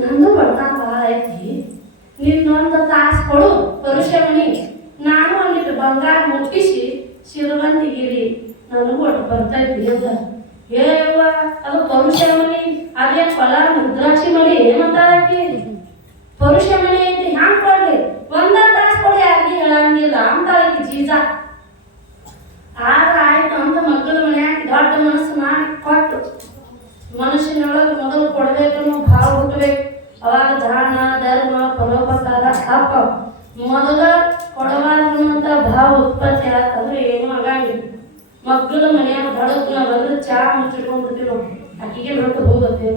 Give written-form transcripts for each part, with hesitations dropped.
ನಂದು ಬಡತನ ಭಾಳ ಐತಿ, ನಿನ್ನೊಂದು ತಾಸು ಕೊಡು ಪರುಷಮಣಿ, ನಾನು ಒಂದಿಟ್ಟು ಬಂಗಾರ ಮುಟ್ಟಿಸಿ ಶಿರವಂತಿಗಿರಿ ನನಗೂ ಒಟ್ಟು ಬರ್ತೈತಿ ಅಂತ. ಏವ ಅದು ಪರುಷಮಣಿ, ಅದೇ ಫಲ ಮುದ್ರಾಕ್ಷಿ ಮಣಿ ಏನಂತಾಳಕಿ? ಪರುಷಮಣಿ ಐತಿ ಹ್ಯಾಂಗ ಕೊಡ್ಲಿ, ಒಂದ ತಾಸು ಕೊಡಿ ಯಾರಿಗೆ ಹೇಳಂಗಿಲ್ಲ ಅಂತಾಳಕಿ ಜೀಜ. ಆದ್ರೆ ಆಯ್ತು ಅಂತ ಮಕ್ಕಳ ಮನ್ಯಾಗ ದೊಡ್ಡ ಮನಸ್ಸು ಮಾಡಿ ಕೊಟ್ಟು, ಮನುಷ್ಯನೊಳಗೆ ಮೊದಲು ಕೊಡ್ಬೇಕನ್ನೋ ಭಾವ ಹುಟ್ಟಬೇಕು. ಅವಾಗ ದಾನ ಧರ್ಮ ಪರೋಪಕಾರ ಅಪ್ಪ ಮೊದಲ ಕೊಡಬಾರ್ದಂತ ಭಾವ ಉತ್ಪತ್ತಿ ಆತಂದ್ರೆ ಏನೂ ಆಗಂಗಿಲ್ಲ. ಮಕ್ಕಳ ಮನ್ಯಾಗ ಬಡತನ ಬಂದ್ರೆ ಚಾ ಮುಚ್ಚಿಟ್ಕೊಂಡ್ಬಿಡ್ತೀವಿ ನಾವು, ಆಕಿಗೆ ರೊಟ್ಟಿ ಹೋಗುತ್ತೆ.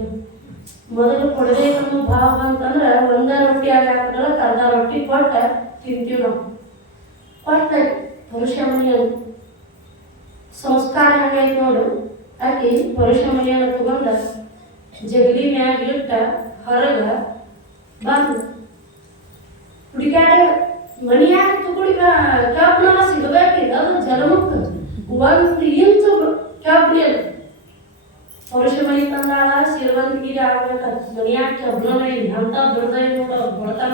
ಮೊದಲು ಕೊಡಬೇಕನ್ನೋ ಭಾವ ಬಂತಂದ್ರೆ ಒಂದ ರೊಟ್ಟಿ ಆಗಾಕಲ್ಲ ಅರ್ಧ ರೊಟ್ಟಿ ಕೊಟ್ಟ ತಿಂತೀವಿ ನಾವು. ಕೊಟ್ಟ ಪುರುಷ ಮನೆಯನ್ನು ಸಂಸ್ಕಾರ ಹಂಗೈತಿ ನೋಡು. ಆಕಿ ಪುರುಷ ಮನೆಯನ್ನು ತಗೊಂಡ ಜಗಲಿ ಮ್ಯಾಗ ಇಟ್ಟ ಹೊರಗ ಬಂದು ಹುಡುಗಾಡ ಮನೆಯಾಗ ತುಗುಡಿ ಕಬ್ಬನ ಸಿಗಬೇಕಿಲ್ಲ, ಅದು ಜಲಮುಕ್ತ 1 ಇಂಚು ಕಬ್ಬಿ ಅದು. ಪುರುಷ ಮನೆ ತಂದಾಳ ಸಿರವಂತಿಗಿರಿ ಆಗ್ಬೇಕ, ಮನೆಯಾಗ ಕಬ್ಬನ ಇಲ್ಲ ಅಂತ ದುಡ್ದ ಬಡತನ.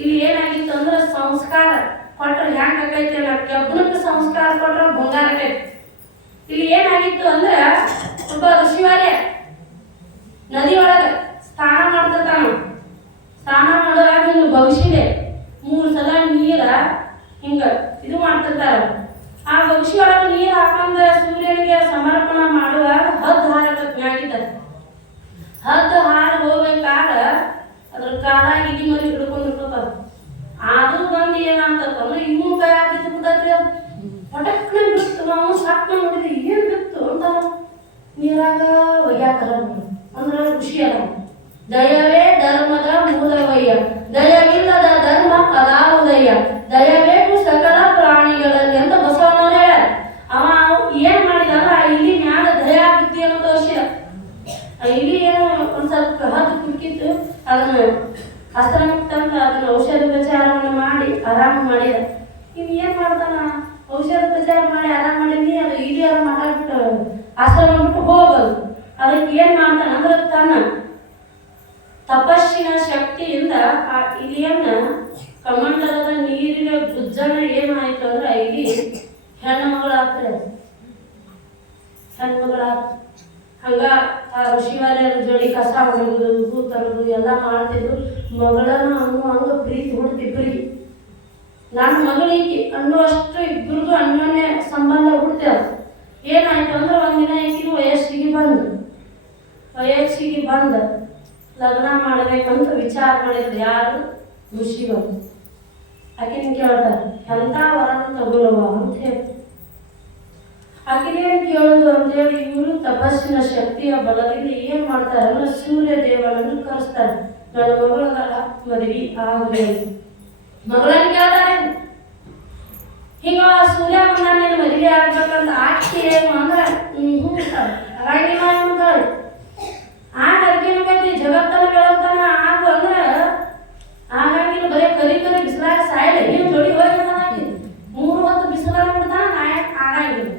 ಇಲ್ಲಿ ಏನಾಗಿತ್ತು ಅಂದ್ರೆ ಸಂಸ್ಕಾರ ಕೊಟ್ರೆ ಹ್ಯಾಂಗ ಆಕೈತಿ ಅಲ್ಲ, ಕಬ್ಬನಕ್ಕೆ ಸಂಸ್ಕಾರ ಕೊಟ್ರೆ ಬಂಗಾರ ಆಕೈತಿ. ಇಲ್ಲಿ ಏನಾಗಿತ್ತು ಅಂದ್ರೆ ಒಬ್ಬ ಋಷಿವಾರ್ಯ ನದಿ ಒಳಗೆ ಸ್ನಾನ ಮಾಡ್ತಿರ್ತಾನ. ಸ್ನಾನ ಮಾಡುವಾಗ ಹಿಂಗ ಬಗ್ಸಿದೆ 3 ಸಲ ನೀರ ಹಿಂಗ ಇದು ಮಾಡ್ತಿರ್ತಾರ. ಆ ಬಗ್ಸಿ ಒಳಗೆ ನೀರು ಹಾಕೊಂಡ ಸೂರ್ಯನಿಗೆ ಸಮರ್ಪಣೆ ಮಾಡುವಾಗ ಹದ್ದು ಹಾರಕತ್ ಮ್ಯಾಗಿದ್ದ. ಹದ್ದು ಹಾರ ಹೋಗ್ಬೇಕಾದ ಅದ್ರ ಕಾಲಾಗಿ ಇಲಿ ಮರಿ ಹಿಡ್ಕೊಂಡಿರ್ತದ. ಅದು ಬಂದು ಏನಂತಂದ್ರೆ ಇವನು ಕೈ ಹಾಕಿದ್ದು ಬಿಟ್ಟದ್ರಿ, ಅದು ಪಟಕ್ನೆ ಬಿತ್ತು. ನಾವು ಸಾಕ್ನ ನೋಡಿದ್ವಿ ಏನ್ ಬಿತ್ತು ಅಂತ ನೀರಾಗ ಒಯ್ಯಾಕರ ಅಂದ್ರೆ ಖುಷಿ ಅದ. ದಯವೇ ಧರ್ಮದ ಮೂಲವಯ್ಯ, ದಯವಿಲ್ಲದ ಧರ್ಮ ಅದಾವುದಯ್ಯ, ದಯಬೇಕು ಸಕಲ ಪ್ರಾಣಿಗಳಲ್ಲಿ ಅಂತ ಬಸವಣ್ಣವ್ರು ಹೇಳ್ಯಾರ. ಅವ ಏನ್ ಮಾಡಿದ ಅಂದ್ರೆ ಆ ಇಲಿ ಮ್ಯಾಲ ದಯಾ ಬುದ್ಧಿ ಅನ್ನೋ ತೋರಿಸಿದ. ಆ ಇಲಿ ಏನೋ ಒಂದ್ ಸ್ವಲ್ಪ ಹದ್ದು ಕುಕ್ಕಿತ್ತು, ಅದನ್ನ ಆಶ್ರಮಕ್ಕೆ ತಂದು ಅದನ್ನ ಔಷಧೋಪಚಾರವನ್ನು ಮಾಡಿ ಆರಾಮ ಮಾಡಿದ. ಇವ್ ಏನ್ ಮಾಡ್ತಾನ, ಔಷಧೋಪಚಾರ ಮಾಡಿ ಆರಾಮ ಮಾಡಿದ್ನಿ, ಅದು ಇಲಿ ಅದು ಮಾತಾಡ್ಬಿಟ್ಟು ಆಶ್ರಮ ಬಿಟ್ಟು ಹೋಗೋದು. ಅದಕ್ಕೆ ಏನ್ ಮಾಡ್ತಾನ ಅಂದ್ರೆ ತನ್ನ ತಪಸ್ಸಿನ ಶಕ್ತಿಯಿಂದ ಆ ಇಲಿಯನ್ನ ಕಮಂಡಲದ ನೀರಿನ ಗುಜ್ಜನ ಏನಾಯ್ತು ಅಂದ್ರೆ ಇಲಿ ಹೆಣ್ಣು ಮಗಳಾಗ್ತದೆ. ಹೆಣ್ಮಗಳಾಗ ಹಂಗ ಆ ಋಷಿವಾರ್ಯರ ಜೋಡಿ ಕಸ ಹೊಡೆಯುವುದು ಹೂ ತರುವುದು ಎಲ್ಲ ಮಾಡ್ತಿದ್ರು. ಮಗಳನ್ನ ಹಂಗ ಪ್ರೀತಿ ಹುಡ್ತಿಬ್ರಿಗೆ. ನನ್ನ ಮಗಳಿಗೆ ಅನ್ನುವಷ್ಟು ಇಬ್ಬರಿಗೂ ಅನ್ಯೋನ್ಯ ಸಂಬಂಧ ಹುಡ್ತೇವ. ಏನಾಯ್ತು ಅಂದ್ರೆ ಒಂದಿನ ಈಕಿನ ವಯಸ್ಸಿಗೆ ಬಂದ ಲಗ್ನ ಮಾಡ್ಬೇಕಂತ ವಿಚಾರ ಮಾಡಿದ್ರು. ಯಾರು? ಋಷಿಗಳು. ಆಕಿನ ಕೇಳ್ತಾರೆ ಎಂತ ವರನ ತಗೊಳ್ಳುವ ಅಂತ ಹೇಳಿ. ಆಕಿನೇನು ಕೇಳೋದು ಅಂತೇಳಿ ಇವರು ತಪಸ್ಸಿನ ಶಕ್ತಿಯ ಬಲದಿಂದ ಏನ್ ಮಾಡ್ತಾರೆ ಅಂದ್ರೆ ಸೂರ್ಯ ದೇವನನ್ನು ಕರೆಸ್ತಾರೆ. ನನ್ನ ಮಗಳ ಮದುವೆ ಆಗಲಿ ಮಗಳನ್ನ ಕೇಳ್ತಾರೆ. ಹಿಂಗ ಸೂರ್ಯ ಬಂದಾನೆ ಮದುವೆ ಆಗ್ಬೇಕಂತ ಆಕಿ ಏನು ಅಂದ್ರೆ ಹಾಗೆ ಮಾಡ್ತಾಳೆ. ಆಗ ಅರ್ಕಿನಕೈತಿ ಜಗತ್ತನ ಬೆಳಗ್ತಾನ ಆಗ ಅಂದ್ರೆ ಹಾಗಾಗಿ ಬರೀ ಕರಿ ಬಿಸಿಲಾಗ ಸಾಯಿಲ್ಲ. ನೀವು ಜೋಡಿ ಹೋಗಿ ಹಾಕಿ 3 ಹೊತ್ತು ಬಿಸಿಲಾಗ ಬಿಡ್ತಾನ ನಾಯಕ್ ಆಗಂಗಿಲ್ಲ.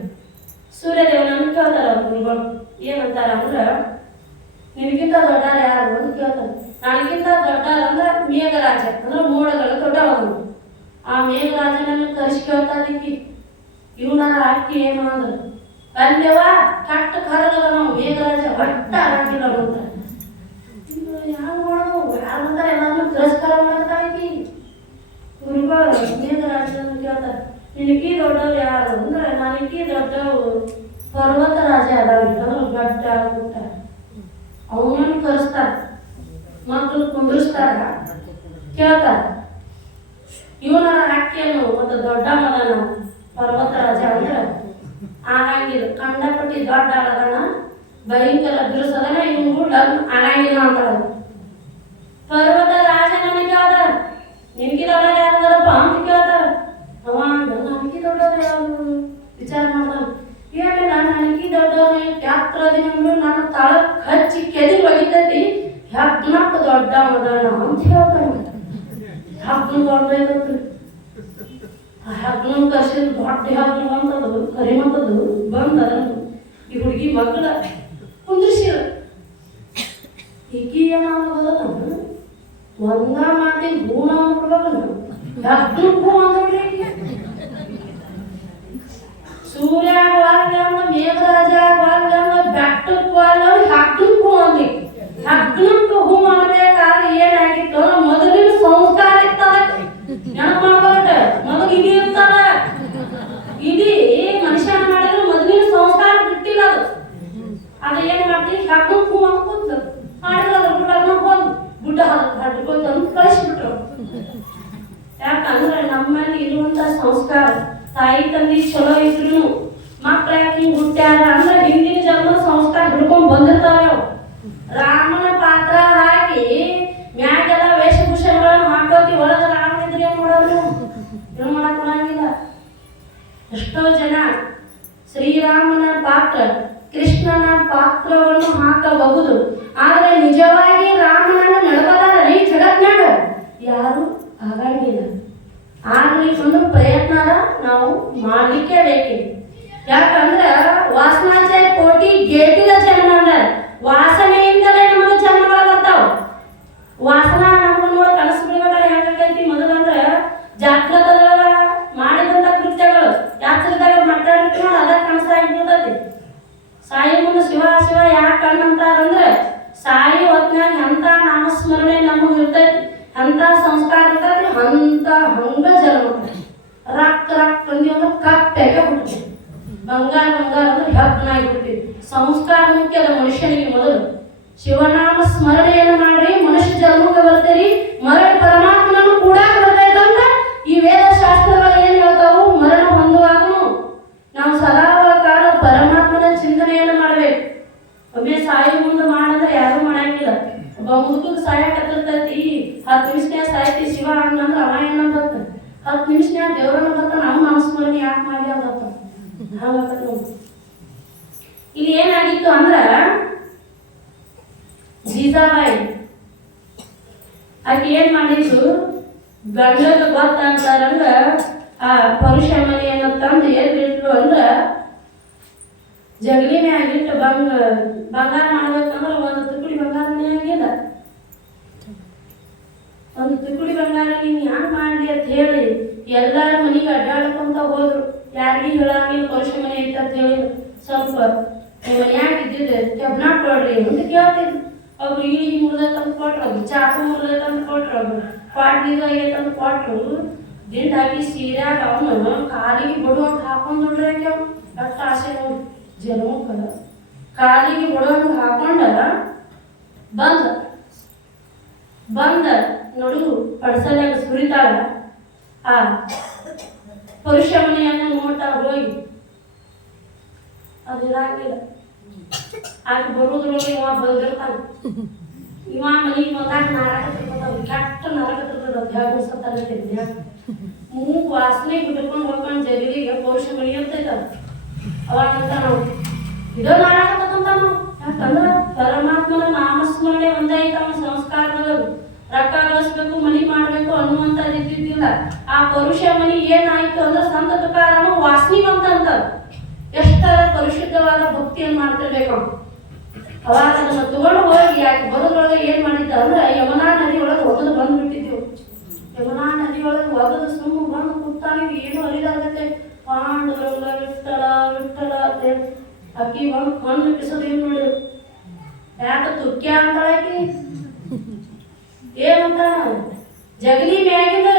ಸೂರ್ಯದೇವನನ್ನು ಕೇಳ್ತಾರ ಗುರುಗಳು. ಏನಂತಾರ ಅಂದ್ರೆ ನಿನಗಿಂತ ದೊಡ್ಡಾರ ಯಾರು ಅಂತ ಕೇಳ್ತಾರೆ. ನನಗಿಂತ ದೊಡ್ಡಾರ ಅಂದ್ರೆ ಮೇಘರಾಜ ಅಂದ್ರೆ ಮೋಡಗಳ ದೊಡ್ಡವನು. ಆ ಮೇಘರಾಜನನ್ನು ಕರೆಸಿ ಕೇಳ್ತಾನಿಕ್ಕಿ ಇವನ ಹಾಕಿ ಏನು ಅಂದ್ರೆ ಅಲ್ಲೇವ ಕಟ್ಟ ಕರಗದ ನಾವು ಮೇಘರಾಜ ಒಟ್ಟ ಆಗಂಗಿಲ್ಲ ಅಂತಾರೆ. ಯಾರು ಮಾಡೋದು ಯಾರು ಅಂತಾರೆ ಎಲ್ಲಾರು ತಿರಸ್ಕಾರ ಮಾಡ್ತಾಕಿ. ಗುರುಗಳು ಮೇಘರಾಜನನ್ನು ಕೇಳ್ತಾರೆ ನಿನಕಿ ದೊಡ್ಡವ್ರು ಯಾರು ಅಂದ್ರೆ ನನಕಿ ದೊಡ್ಡವು ಪರ್ವತ ರಾಜ ಅದಾವಿಲ್ಲ ಗಡ್ಡ ಗುಟ್ಟ ಅವನನ್ನು ಕರೆಸ್ತಾರ. ಮಕ್ಕಳು ಕುಂದಿರ್ಸ್ತಾರ ಕೇಳ್ತಾರ ಇವನ ಹಾಕಿಯನ್ನು ಮತ್ತು ದೊಡ್ಡ ಮದನ ಪರ್ವತ ರಾಜ ಅಂದ್ರೆ ಆಗಂಗಿಲ್ಲ. ಕಂಡಪಟ್ಟಿ ದೊಡ್ಡ ಆಗದನ ಭಯಂಕರ ಬಿರುಸದನ ಇವನು ಲಗ್ನ ಆಗಂಗಿಲ್ಲ ಅಂತಾರ. ಪರ್ವತ ರಾಜ ನನಗೆ ಕೇಳ್ತಾರ ನಿನ್ಕಿ ದೊಡ್ಡ ಯಾರದಾರಪ್ಪ ಅಂತ ಕೇಳ್ತಾರ. ಅವ ನನಕಿ ದೊಡ್ಡವ್ರು ಯಾರು ವಿಚಾರ ಮಾಡ್ತಾನ. ಏನಿಲ್ಲ ನನಕಿ ದೊಡ್ಡವ್ರು ಯಾತ್ರದಿನಗಳು ನಾನು ತಳಕ್ ಹಚ್ಚಿ ಕೆದಿ ಬಗಿತೈತಿ ಹೆಗ್ನಪ್ಪ ದೊಡ್ಡ ಮದನ ಅಂತ ಹೇಳ್ತಾನೆ. ಹೆಗ್ನ ದೊಡ್ಡ ಇರತ್ರಿ ಆ ಹೆಗ್ನ ಕರ್ಸಿದ ದೊಡ್ಡ ಹೆಗ್ನ ಬಂತದು ಕರಿಮಂತದ್ದು ಬಂದ ಈ ಹುಡುಗಿ ಮಕ್ಕಳ ಕುಂದ್ರಿಸಿರ ಈಕಿ ಏನಾಗೋದ ಒಂದ ಮಾತಿಗೆ ಹೂಣ ಅಂದ್ಬಿಡ್ಬೇಕು ಡಾಕ್ಟ್ರು ಹೂ ಅಂದ್ಬಿಡ್ರಿ ಸೂರ್ಯ ವಾಲ್ಯಮ್ಮ ಮೇಘರಾಜ ವಾಲ್ಯಮ್ಮ ಬೆಟ್ಟಕ್ಕೆ ವಾಲ್ಯಮ್ಮ ಹಕ್ಕಕ್ಕೆ ಹೂ ಅಂದ್ರಿ ಹಕ್ಕಕ್ಕೆ ಹೂ ಮಾಡ್ಬೇಕಾದ್ರೆ ಏನಾಗಿತ್ತು ಮೊದಲಿನ ಸಂಸ್ಕಾರ ಇರ್ತದ ನೆನಪು ಮಾಡ್ಕೊಳ್ಟ ಮೊದಲು ಇಡೀ ಇರ್ತದ ಇಡೀ ಮನುಷ್ಯನ ಮಾಡಿದ್ರೆ ಮೊದಲಿನ ಸಂಸ್ಕಾರ ಬಿಟ್ಟಿಲ್ಲ ಅದು ಏನ್ ಮಾಡ್ತೀವಿ ಹಕ್ಕಕ್ಕೆ ಹೂ ಅಂತ ಕೂತು ಮಾಡಿದ್ರೆ ಹೋಗಿ ಗುಡ್ಡ ಹಡ್ಕೋತ ಅಂತ ಕಳಿಸ್ಬಿಟ್ರು ಯಾಕಂದ್ರೆ ನಮ್ಮಲ್ಲಿ ಇರುವಂತ ಸಂಸ್ಕಾರ ತಾಯಿ ತಂದಿ ಚಲೋ ಇದ್ರು ಮಕ್ಳ ಯಾಕೆ ಹಿಂಗ್ ಹುಟ್ಟ್ಯಾರ ಅಂದ್ರೆ ಹಿಂದಿನ ಜನ್ಮದ ಸಂಸ್ಕಾರ ಹಿಡ್ಕೊಂಡ್ ಬಂದಿರ್ತಾವ ರಾಮನ ಪಾತ್ರ ಹಾಕಿ ಮ್ಯಾಗೆಲ್ಲ ವೇಷಭೂಷಣಗಳನ್ನು ಹಾಕೋತಿ ಒಳಗ ರಾಮ ಇದ್ರೆ ಏನ್ ಮಾಡೋರು ಏನು ಮಾಡಕ್ ಬರಂಗಿಲ್ಲ ಎಷ್ಟೋ ಜನ ಶ್ರೀರಾಮನ ಪಾತ್ರ ಕೃಷ್ಣನ ಪಾತ್ರವನ್ನು ಹಾಕಬಹುದು ಆದ್ರೆ ನಿಜವಾಗಿ ರಾಮನನ್ನ ನಡ್ಕೋದಾರ ಈ ಜಗತ್ನಾಗ ಯಾರು ಆಗಂಗಿಲ್ಲ ಆಗ್ಲಿಕ್ಕೆ ಪ್ರಯತ್ನ ನಾವು ಮಾಡ್ಲಿಕ್ಕೆ ಬೇಕಿದೆ ಯಾಕಂದ್ರ ವಾಸನಾಚೆ ಕೋಟಿ ಗೇಟಿನ ಜನ್ಮ ಅಂದ ವಾಸನೆಯಿಂದಲೇ ನಮಗೆ ಜನ್ಮಗಳು ಬರ್ತಾವ ವಾಸನ ನಮ್ಗೆ ನೋಡ ಕನಸು ಬಿಡ್ಬೇಕಾದ್ರೆ ಹೆಂಗೈತಿ ಮೊದಲಂದ್ರ ಜಾಗೃತದೊಳಗ ಮಾಡಿದಂತ ಕೃತ್ಯಗಳು ಯಾತ್ರೆದಾಗ ಮಾತಾಡ್ತೀವಿ ಅದ ಕನಸಾಗಿಬಿಡ್ತೈತಿ ಸಾಯಿ ಮುಂದೆ ಶಿವ ಶಿವ ಯಾಕೆ ಕಣ್ಣಂತಾರಂದ್ರೆ ಸಾಯಿ ಹೊತ್ನಾಗ ಎಂತ ನಾಮಸ್ಮರಣೆ ನಮಗೆ ಇರ್ತೈತಿ ಅಂತ ಸಂಸ್ಕಾರ ಇರ್ತೈತಿ ಅಂತ ಹಂಗ ಜನ್ಮ ರಕ್ ರಕ್ ತಂದಿ ಅಂದ್ರೆ ಕಪ್ಪೆಗೆ ಬಿಡ್ತೀವಿ ಬಂಗಾರ ಬಂಗಾರ ಅಂದ್ರೆ ಹೆಪ್ಪನಾಗಿಬಿಡ್ತೀವಿ ಸಂಸ್ಕಾರ ಮುಖ್ಯ ಅದ ಮನುಷ್ಯನಿಗೆ ಮೊದಲು ಶಿವನಾಮ ಸ್ಮರಣೆಯನ್ನು ಮಾಡ್ರಿ ಮನುಷ್ಯ ಜನ್ಮಕ್ಕೆ ಬರ್ತೀರಿ ಮರಣ ಪರಮಾತ್ಮನನ್ನು ಕೂಡ ಬರ್ತೈತಂತ ಈ ವೇದ ಶಾಸ್ತ್ರಗಳು ಏನ್ ಹೇಳ್ತಾವು ಮರಣ ಹೊಂದುವಾಗನು ನಾವು ಸದಾ ಕಾಲ ಪರಮಾತ್ಮನ ಚಿಂತನೆಯನ್ನು ಮಾಡ್ಬೇಕು ಒಮ್ಮೆ ಸಾಯಿ ಮುಂದೆ ಮಾಡಿದ್ರೆ ಯಾರು ಮಾಡಂಗಿಲ್ಲ ಒಬ್ಬ ಮುದುಕಕ್ಕೆ ಸಾಯಕತ್ತೈತಿ 10 ನಿಮಿಷನ್ಯಾಗ ಸಾಯ್ತಿ ಶಿವ ಅನ್ನಂದ್ರೆ ಅವ ಏನಂತ 10 ನಿಮಿಷನ್ಯಾಗ ದೇವರನ್ನ ಬರ್ತ ನಾವು ನಾಮಸ್ಮರಣೆ ಯಾಕೆ ಮಾಡಿ ಅಂತ ಹಾಗಾಗತ್ತ ನೋಡಿ ಇಲ್ಲಿ ಏನಾಗಿತ್ತು ಅಂದ್ರ ಜೀಜಾಬಾಯಿ ಆಕೆ ಏನ್ ಮಾಡಿದ್ರು ಗಂಡಗ ಗೊತ್ತಂತಾರಂದ್ರ ಆ ಪರುಷ ಮನೆಯನ್ನು ತಂದು ಏನ್ ಬಿಟ್ರು ಅಂದ್ರ ಜಗಲಿ ಮ್ಯಾಗಿಟ್ಟು ಬಂಗಾರ ಮಾಡ್ಬೇಕಂದ್ರೆ ಒಂದು ತುಕುಡಿ ಬಂಗಾರನೇ ಆಗಿಲ್ಲ ಒಂದು ತುಕುಡಿ ಬಂಗಾರ ನೀನ್ ಯಾಕೆ ಮಾಡ್ಲಿ ಅಂತ ಹೇಳಿ ಎಲ್ಲಾರ ಮನೆಗೆ ಅಡ್ಡಾಡ್ಕೊಂತ ಹೋದ್ರು ಯಾರಿಗೂ ಹೇಳಂಗಿಲ್ಲ ಪರುಷ ಮನೆ ಐತ ಅಂತ ಹೇಳಿ ಸ್ವಲ್ಪ ಮನ್ಯಾಗ ಇದ್ದಿದ್ದು ಕೆಬ್ನಾಟ್ ಕೊಡ್ರಿ ಅಂತ ಕೇಳ್ತಿದ್ರು ಒಬ್ರು ಇಳಿ ಮುರಿದೈತಂತ ಕೊಟ್ರು ಒಬ್ರು ಚಾಕು ಮುರಿದೈತಂತ ಕೊಟ್ರು ಒಬ್ರು ಪಾಟ್ನಿದು ಆಗೈತಂತ ಕೊಟ್ರು ದಿಂಡ್ ಹಾಕಿ ಸೀರ್ಯಾಗ ಅವನು ಕಾಲಿಗೆ ಬಡುವಂಗ ಹಾಕೊಂಡ್ರಿ ಅವ್ನು ಅಷ್ಟು ಆಸೆ ನೋಡಿ ಜನ್ಮಕ್ಕ ಕಾಲಿಗೆ ಬಡುವಂಗ ಹಾಕೊಂಡ ಬಂದ ನೋಡು ಪಡ್ಸಲ್ಯಾಗ ಸುರಿತಾಳ ಆ ಪುರುಷ ಮನೆಯನ್ನ ನೋಡ್ತಾ ಹೋಗಿ ಅದು ಇರಾಗಿಲ್ಲ ಆಕೆ ಬರುದ್ರೊಳಗೆ ಇವ ಬಂದಿರ್ತಾನ ಇವ ಮನೆಗೆ ಬಂದಾಗ ನಾರಾಕತ್ತಿರ್ತಾವ ಕೆಟ್ಟ ನಾರಾಕತ್ತಿರ್ತದ ಎರಡು ಸತ್ತಾಗತ್ತಿದ್ಯ ಮೂಗು ವಾಸನೆ ಬಿಟ್ಕೊಂಡು ಹೋಗ್ಕೊಂಡು ಜಗಲಿಗೆ ಪುರುಷ ಮನೆ ಇರ್ತೈತ ಅವಾಗಂತ ನಾವು ಇದೋ ನಾರಾಕತ್ತಂತ ನಾವು ಯಾಕಂದ್ರ ಪರಮಾತ್ಮನ ನಾಮಸ್ಮರಣೆ ಒಂದೈತವ ಸಂಸ್ಕಾರಗಳು ರೊಕ್ಕ ಗಳಿಸ್ಬೇಕು ಮನಿ ಮಾಡ್ಬೇಕು ಅನ್ನುವಂಥದ್ದು ಇದ್ದಿದ್ದಿಲ್ಲ ಆ ಪರುಷ ಮನಿ ಏನಾಯ್ತು ಅಂದ್ರೆ ಸಂತ ತುಕಾರಾಮ ವಾಸನಿ ಬಂತಂತ ಎಷ್ಟ ಪರಿಶುದ್ಧವಾದ ಭಕ್ತಿಯನ್ನು ಮಾಡ್ತಿರ್ಬೇಕು ಅವಾಗ ಅದನ್ನ ತಗೊಂಡು ಹೋಗಿ ಯಾಕೆ ಬರೋದ್ರೊಳಗೆ ಏನ್ ಮಾಡಿದ್ದ ಅಂದ್ರೆ ಯಮುನಾ ನದಿ ಒಳಗೆ ಒಗದು ಬಂದ್ಬಿಟ್ಟಿದ್ವು ಯಮುನಾ ನದಿ ಒಳಗೆ ಒಗದು ಸುಮ್ಮ ಬಂದು ಕೂತಾನಿವಿ ಏನು ಅರಿದಾಗತ್ತೆ ಪಾಂಡುರಂಗ ವಿಠಲ ವಿಠಲ ಅಂತ ಅಕ್ಕಿ ಬಂದು ಮಣ್ಣು ಪಿಸೋದು ಏನ್ ನೋಡಿದ್ರು ಯಾಕೆ ತುಕ್ಯ ಅಂತಾಳಾಕಿ ಏನಂತ ಜಗಲಿ ಮ್ಯಾಗಿಂದ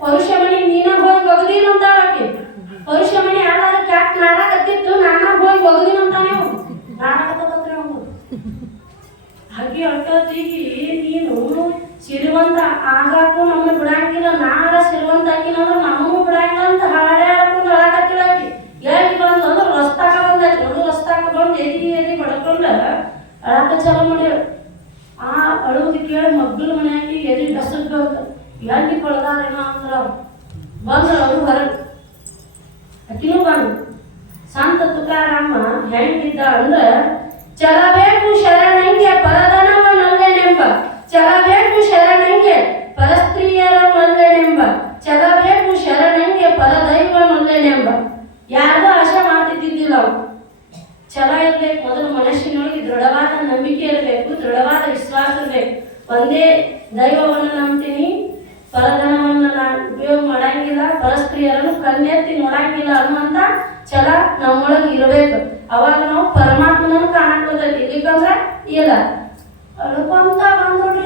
ಪರುಷ ಮನಿ ನೀನ ಹೋಗಿ ಒಗದೀನ ಅಂತಾಳಾಕಿ ಪರುಷ ಮನಿ ಆದಾಗ ಕ್ಯಾಕ್ ನಾರಾಕತ್ತಿತ್ತು ನಾನ ಹೋಗಿ ಒಗದೀನ ಅಂತಾನೆ ನಾರಾಕತ್ತತ್ರ ಹಾಗೆ ಅಳ್ಕತ್ತೀಗಿ ನೀನು ಸಿರಿವಂತ ಆಗಾಕು ನಮ್ಮನ್ನ ಬಿಡಂಗಿಲ್ಲ ನಾರ ಸಿರಿವಂತ ಹಾಕಿನಂದ್ರ ನಮ್ಮನ್ನು ಬಿಡಂಗಿಲ್ಲ ಅಂತ ಹಾಡೇ ಹಾಕೊಂಡು ಅಳಾಕತ್ತಿಳಾಕಿ ಎಲ್ಲಿ ಬಂದು ಅಂದ್ರೆ ರಸ್ತಾಕ ಬಂದಾಯ್ತು ನೋಡು ರಸ್ತಾಕ ಬಂದು ಎದಿ ಬಡ್ಕೊಂಡ ಅಳಾಕ ಚಾಲು ಮಾಡ್ಯಾಳ ಆ ಅಳುವುದು ಕೇಳಿ ಮಗ್ಗಲ ಮನೆಯಾಗಿ ಎದಿ ಡಸಕ್ ಬಂತ ಎಲ್ಲಿ ಕೊಳದಾರೇನೋ ಅಂದ್ರ ಬಂದ್ರ ಅವರು ಹೊರಗೆ ಅಕ್ಕಿನೂ ಬಂದು ಸಂತ ತುಕಾರಾಮ ಹೆಂಗಿದ್ದ ಅಂದ್ರ ಚಲಬೇಕು ಶರಣಂಗೆ ಪರದನವನಲ್ಲೆನೆಂಬ ಚಲಬೇಕು ಶರಣಂಗೆ ಪರಸ್ತ್ರೀಯರನ್ನಲ್ಲೆನೆಂಬ ಚಲಬೇಕು ಶರಣಂಗೆ ಪರದೈವನಲ್ಲೆನೆಂಬ ಯಾರ್ದೋ ಆಶೆ ಮಾಡ್ತಿದ್ದಿದ್ದಿಲ್ಲ ಛಲ ಇರ್ಬೇಕು ಮೊದಲು ಮನಸ್ಸಿನೊಳಗೆ ದೃಢವಾದ ನಂಬಿಕೆ ಇರಬೇಕು ದೃಢವಾದ ವಿಶ್ವಾಸ ಒಂದೇ ದೈವವನ್ನು ನಂಬ್ತೀನಿ, ಪರಧನವನ್ನು ನಾನು ಉಪಯೋಗ ಮಾಡಂಗಿಲ್ಲ, ಪರಸ್ತ್ರೀಯರನ್ನು ಕಣ್ಣೆತ್ತಿ ನೋಡಂಗಿಲ್ಲ ಅನ್ನುವಂಥ ಛಲ ನಮ್ಮೊಳಗೆ ಇರಬೇಕು. ಅವಾಗ ನಾವು ಪರಮಾತ್ಮನನ್ನು ಕಾಣಕ್ ಬರ್ತೈತಿ. ಇಲ್ಲಿಕಂದ್ರೆ ಇಲ್ಲ ಅಳ್ಕೊಂತ ಬಂದ್ಬಿಟ್ರಿ